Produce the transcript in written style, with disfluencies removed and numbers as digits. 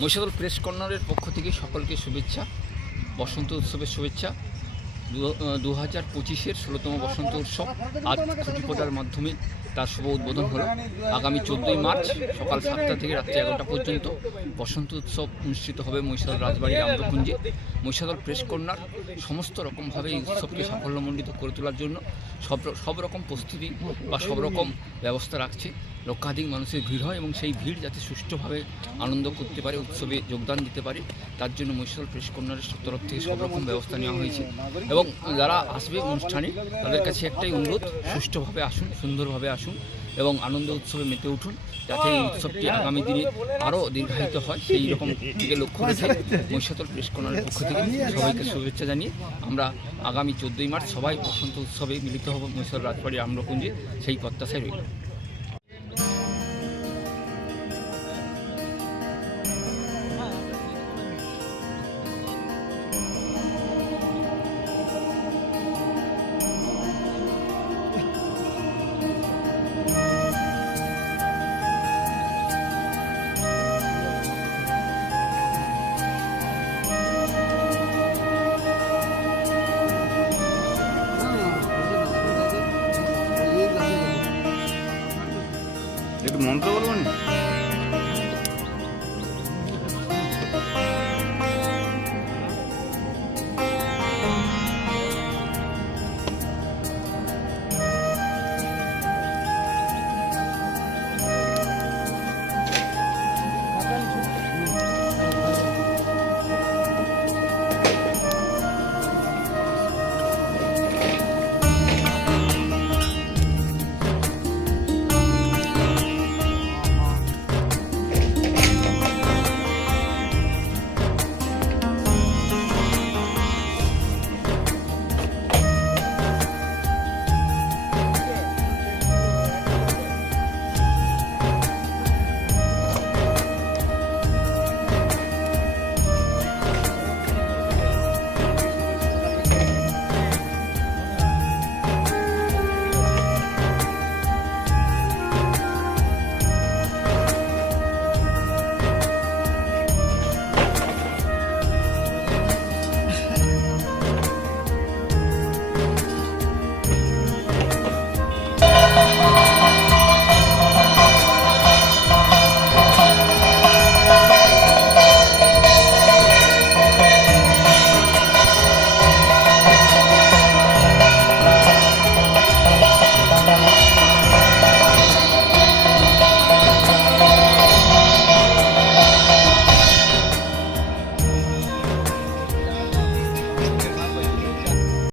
Mahishadal press কর্নারের পক্ষ থেকে সকলকে শুভেচ্ছা, বসন্ত উৎসবের শুভেচ্ছা। 2025-এর 16তম বসন্ত উৎসব আজ খুঁটি পোটার মাধ্যমে তার শুভ উদ্বোধন হলো। আগামী 14ই মার্চ সকাল 7টা থেকে রাত্রি 11টা পর্যন্ত বসন্ত উৎসব অনুষ্ঠিত হবে মহিষাদল রাজবাড়ির আম্রকুঞ্জে। মহিষাদল প্রেস কর্নার সমস্ত রকমভাবে এই উৎসবকে সাফল্যমণ্ডিত করে তোলার জন্য সব রকম প্রস্তুতি বা সব রকম ব্যবস্থা রাখছে। লক্ষাধিক মানুষের ভিড় হয় এবং সেই ভিড় যাতে সুষ্ঠুভাবে আনন্দ করতে পারে, উৎসবে যোগদান দিতে পারে, তার জন্য মহিষাদল প্রেস কর্নারের তরফ থেকে সব রকম ব্যবস্থা নেওয়া হয়েছে। এবং যারা আসবে অনুষ্ঠানে তাদের কাছে একটাই অনুরোধ, সুষ্ঠুভাবে আসুন, সুন্দরভাবে আসুন এবং আনন্দ উৎসবে মেতে উঠুন, যাতে এই উৎসবটি আগামী দিনে আরও দীর্ঘায়িত হয় সেই রকম দিকে লক্ষ্য রেখে মহিষাদল প্রেস কর্নারের পক্ষ থেকে সবাইকে শুভেচ্ছা জানিয়ে আমরা আগামী 14ই মার্চ সবাই বসন্ত উৎসবে মিলিত হব মহিষাদল রাজবাড়ির আম্রকুঞ্জে, সেই প্রত্যাশায় রইল। একটু মন্ত্র বলবেন।